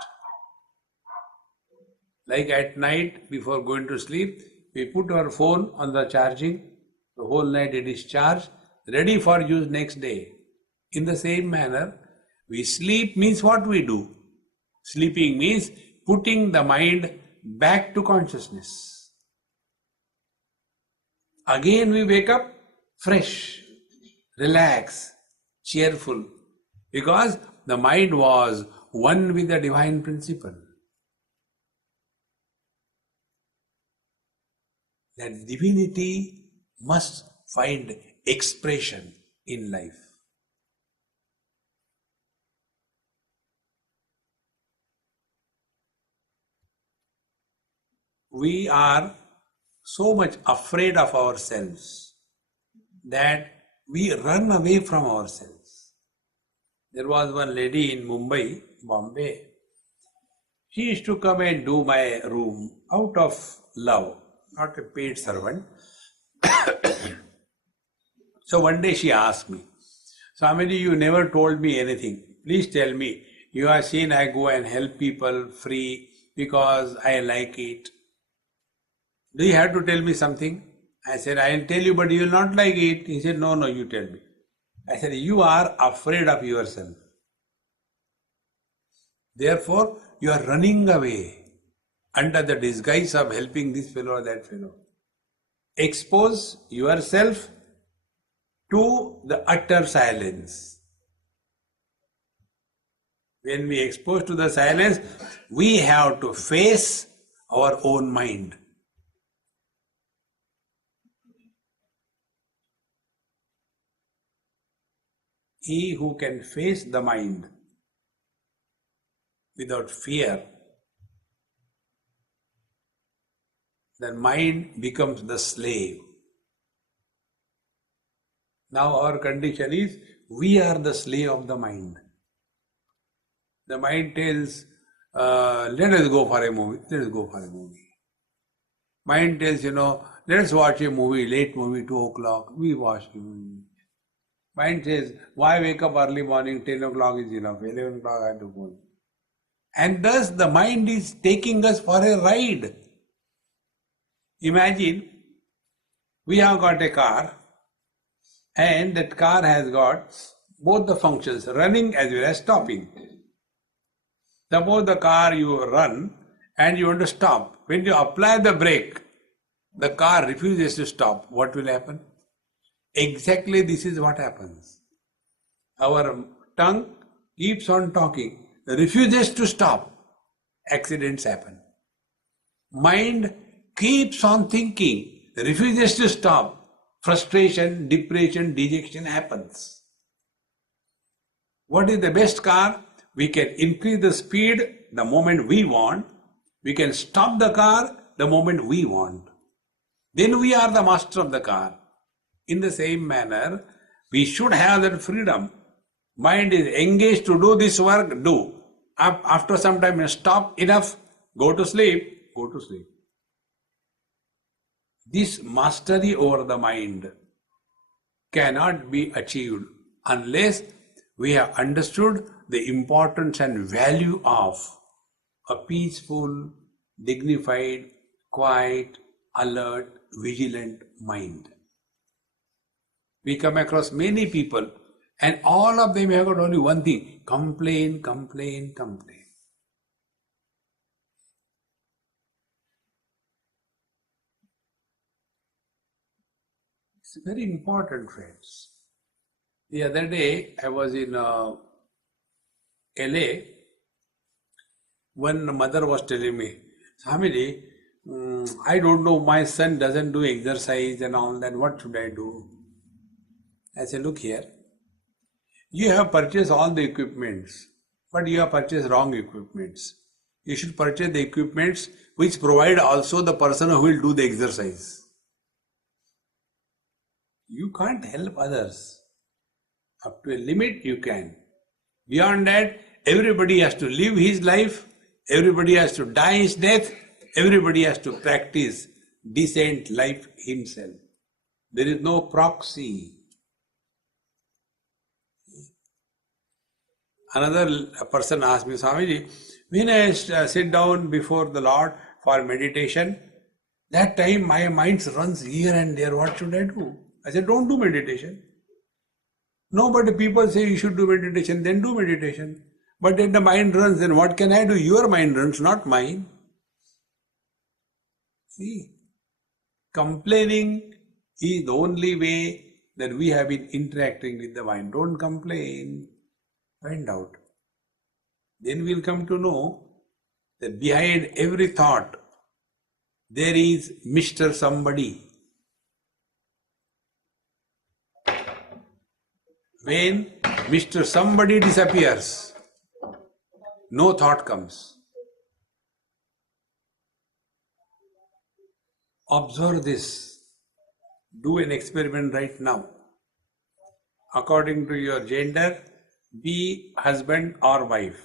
Like at night before going to sleep, we put our phone on the charging, the whole night it is charged, ready for use next day. In the same manner, we sleep means what we do? Sleeping means putting the mind back to consciousness. Again we wake up fresh, relaxed, cheerful, because the mind was one with the divine principle. That divinity must find expression in life. We are so much afraid of ourselves that we run away from ourselves. There was one lady in Mumbai, Bombay. She used to come and do my room out of love, not a paid servant. So one day she asked me, Swamiji, you never told me anything. Please tell me. You have seen I go and help people free because I like it. Do you have to tell me something? I said, I will tell you, but you will not like it. He said, no, you tell me. I said, you are afraid of yourself. Therefore, you are running away under the disguise of helping this fellow or that fellow. Expose yourself to the utter silence. When we expose to the silence, we have to face our own mind. He who can face the mind without fear, the mind becomes the slave. Now our condition is, we are the slave of the mind. The mind tells, let us go for a movie, let us go for a movie. Mind tells, let us watch a movie, late movie, 2 o'clock, we watch the movie. Mind says, why wake up early morning, 10 o'clock is enough, 11 o'clock I have to go. And thus the mind is taking us for a ride. Imagine, we have got a car, and that car has got both the functions, running as well as stopping. Suppose the car you run and you want to stop. When you apply the brake, the car refuses to stop. What will happen? Exactly this is what happens. Our tongue keeps on talking, refuses to stop. Accidents happen. Mind keeps on thinking, refuses to stop. Frustration, depression, dejection happens. What is the best car? We can increase the speed the moment we want. We can stop the car the moment we want. Then we are the master of the car. In the same manner, we should have that freedom. Mind is engaged to do this work, do. After some time, stop, enough, go to sleep, go to sleep. This mastery over the mind cannot be achieved unless we have understood the importance and value of a peaceful, dignified, quiet, alert, vigilant mind. We come across many people and all of them have got only one thing, complain, complain, complain. It's very important, friends. The other day I was in LA. One mother was telling me, Swamiji, I don't know, my son doesn't do exercise and all that, what should I do? I said, look here, you have purchased all the equipments, but you have purchased wrong equipments. You should purchase the equipments which provide also the person who will do the exercise. You can't help others. Up to a limit you can. Beyond that, everybody has to live his life, everybody has to die his death, everybody has to practice decent life himself. There is no proxy. Another person asked me, Swamiji, when I sit down before the Lord for meditation, that time my mind runs here and there, what should I do? I said, don't do meditation. No, but people say you should do meditation, then do meditation. But then the mind runs, then what can I do? Your mind runs, not mine. See, complaining is the only way that we have been interacting with the mind. Don't complain, find out. Then we'll come to know that behind every thought there is Mr. Somebody. When Mr. Somebody disappears, no thought comes. Observe this. Do an experiment right now. According to your gender, be husband or wife.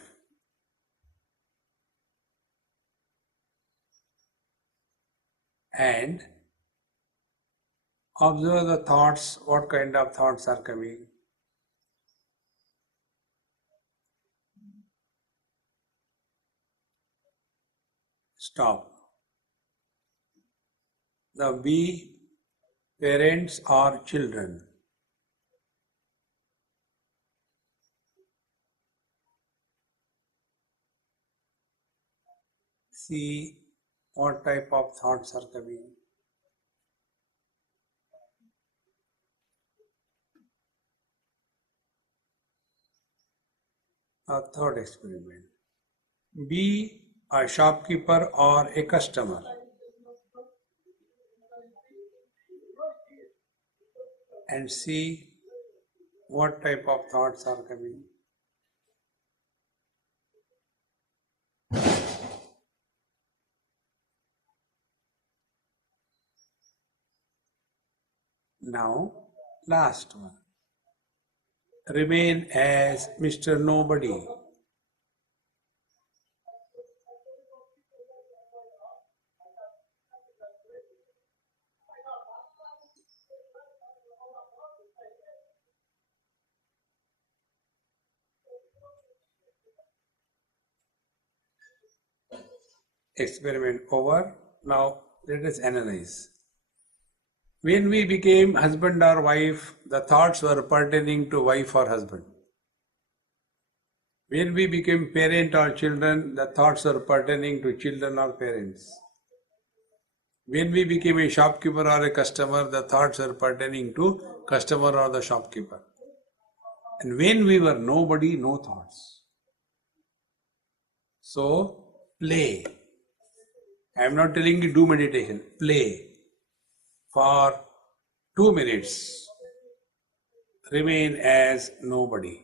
And observe the thoughts, what kind of thoughts are coming. Stop. Now be parents or children. See what type of thoughts are coming. A third experiment. Be a shopkeeper or a customer. And see what type of thoughts are coming. Now, last one. Remain as Mr. Nobody. Experiment over. Now let us analyze. When we became husband or wife, the thoughts were pertaining to wife or husband. When we became parent or children, the thoughts were pertaining to children or parents. When we became a shopkeeper or a customer, the thoughts were pertaining to customer or the shopkeeper. And when we were nobody, no thoughts. So, play. I am not telling you do meditation. Play for 2 minutes. Remain as nobody.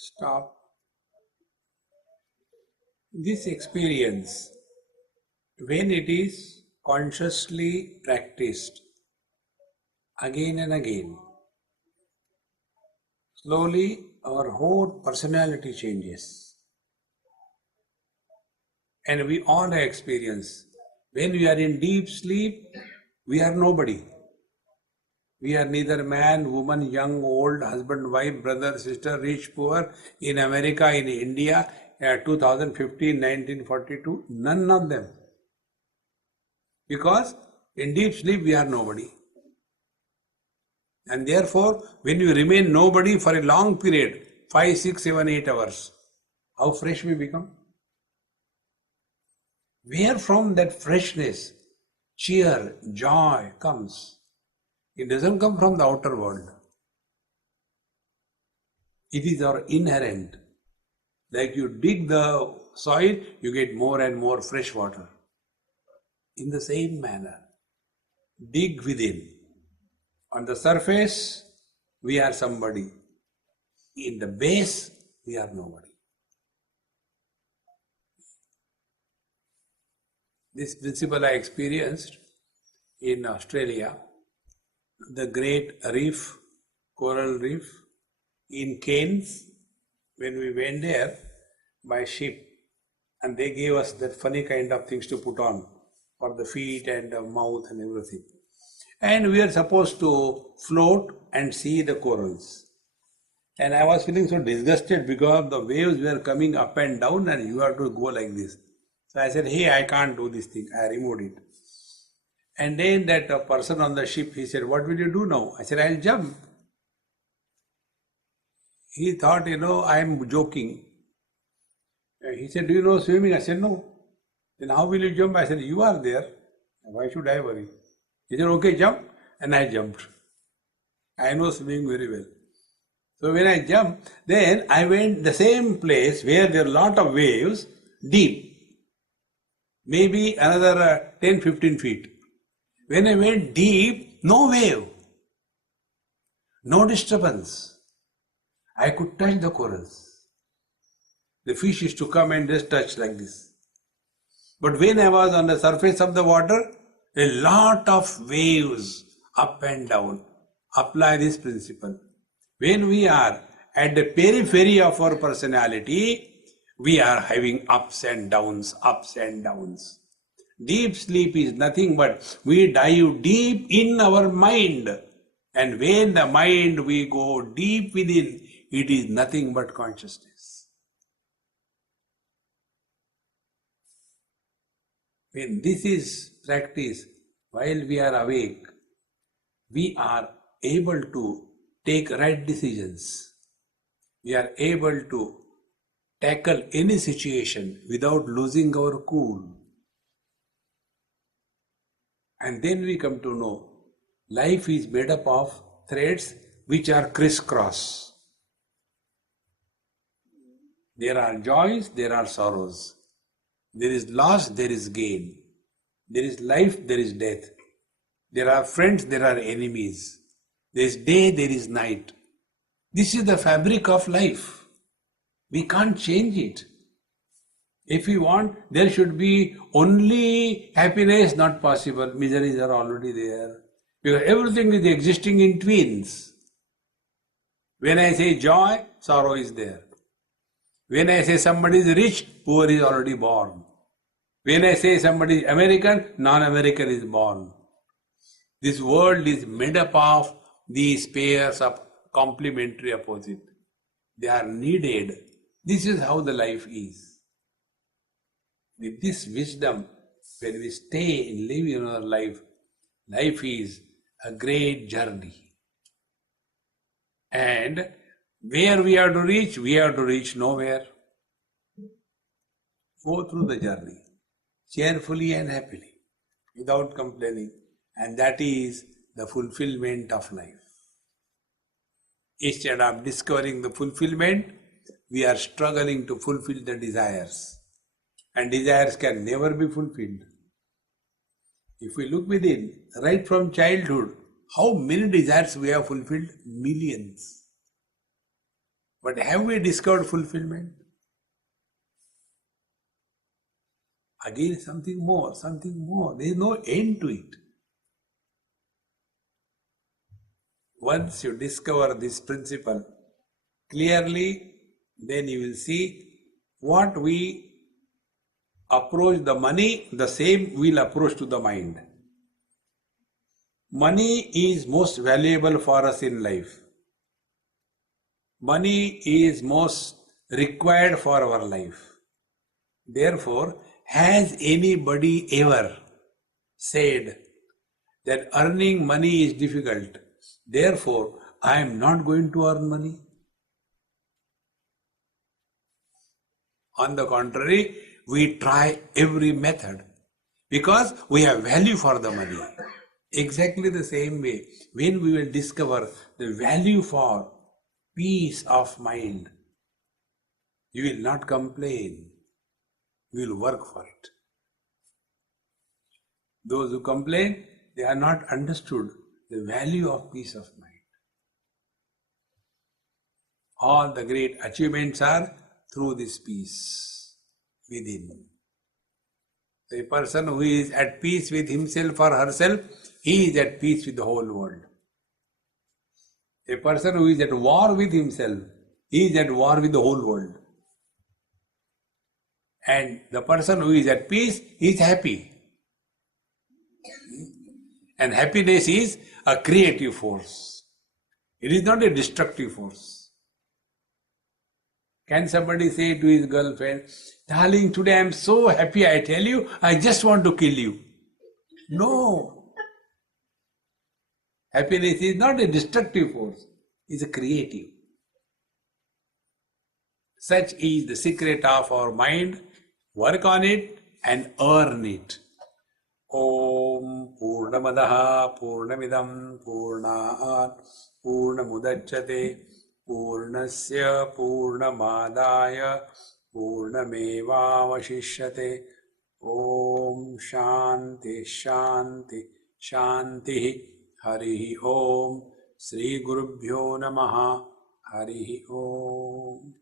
Stop. This experience, when it is consciously practiced again and again, slowly our whole personality changes. And we all have experience. When we are in deep sleep, we are nobody. We are neither man, woman, young, old, husband, wife, brother, sister, rich, poor, in America, in India, 2015, 1942, none of them. Because in deep sleep we are nobody. And therefore, when you remain nobody for a long period, 5, 6, 7, 8 hours, how fresh we become? Where from that freshness, cheer, joy comes? It doesn't come from the outer world. It is our inherent. Like you dig the soil, you get more and more fresh water. In the same manner, dig within. On the surface, we are somebody. In the base, we are nobody. This principle I experienced in Australia, the great reef, coral reef in Cairns, when we went there by ship, and they gave us that funny kind of things to put on for the feet and the mouth and everything. And we are supposed to float and see the corals. And I was feeling so disgusted because the waves were coming up and down and you have to go like this. So I said, hey, I can't do this thing. I removed it. And then that person on the ship, he said, what will you do now? I said, I'll jump. He thought, I am joking. He said, do you know swimming? I said, no. Then how will you jump? I said, you are there. Why should I worry? He said, okay, jump. And I jumped. I know swimming very well. So when I jumped, then I went the same place where there are a lot of waves, deep. Maybe another 10-15 feet. When I went deep, no wave. No disturbance. I could touch the corals. The fish used to come and just touch like this. But when I was on the surface of the water, a lot of waves up and down. Apply this principle. When we are at the periphery of our personality, we are having ups and downs, ups and downs. Deep sleep is nothing but we dive deep in our mind. And when the mind we go deep within, it is nothing but consciousness. When this is practiced while we are awake, we are able to take right decisions. We are able to tackle any situation without losing our cool. And then we come to know life is made up of threads which are crisscross. There are joys, there are sorrows. There is loss, there is gain. There is life, there is death. There are friends, there are enemies. There is day, there is night. This is the fabric of life. We can't change it. If we want, there should be only happiness, not possible. Miseries are already there. Because everything is existing in twins. When I say joy, sorrow is there. When I say somebody is rich, poor is already born. When I say somebody is American, non-American is born. This world is made up of these pairs of complementary opposite. They are needed. This is how the life is. With this wisdom, when we stay in living our life, life is a great journey. And where we have to reach nowhere. Go through the journey, cheerfully and happily, without complaining. And that is the fulfillment of life. Instead of discovering the fulfillment, we are struggling to fulfill the desires. And desires can never be fulfilled. If we look within, right from childhood, how many desires we have fulfilled? Millions. But have we discovered fulfillment? Again, something more, something more. There is no end to it. Once you discover this principle clearly, then you will see what we approach the money, the same we'll approach to the mind. Money is most valuable for us in life. Money is most required for our life. Therefore, has anybody ever said that earning money is difficult, therefore I am not going to earn money? On the contrary, we try every method because we have value for the money. Exactly the same way, when we will discover the value for peace of mind, you will not complain, you will work for it. Those who complain, they are not understood the value of peace of mind. All the great achievements are through this peace within. A person who is at peace with himself or herself, he is at peace with the whole world. A person who is at war with himself, he is at war with the whole world. And the person who is at peace, he is happy. And happiness is a creative force. It is not a destructive force. Can somebody say to his girlfriend, darling, today I am so happy, I tell you, I just want to kill you? No. Happiness is not a destructive force, it is a creative. Such is the secret of our mind. Work on it and earn it. Om Purnamadaha Purnamidam Purnat Purnamudachyate Purnasya Purnamadaya Purnamevavashishyate. Om Shanti Shanti Shanti. Harihi Om. Sri Gurubhyo Namaha. Harihi Om.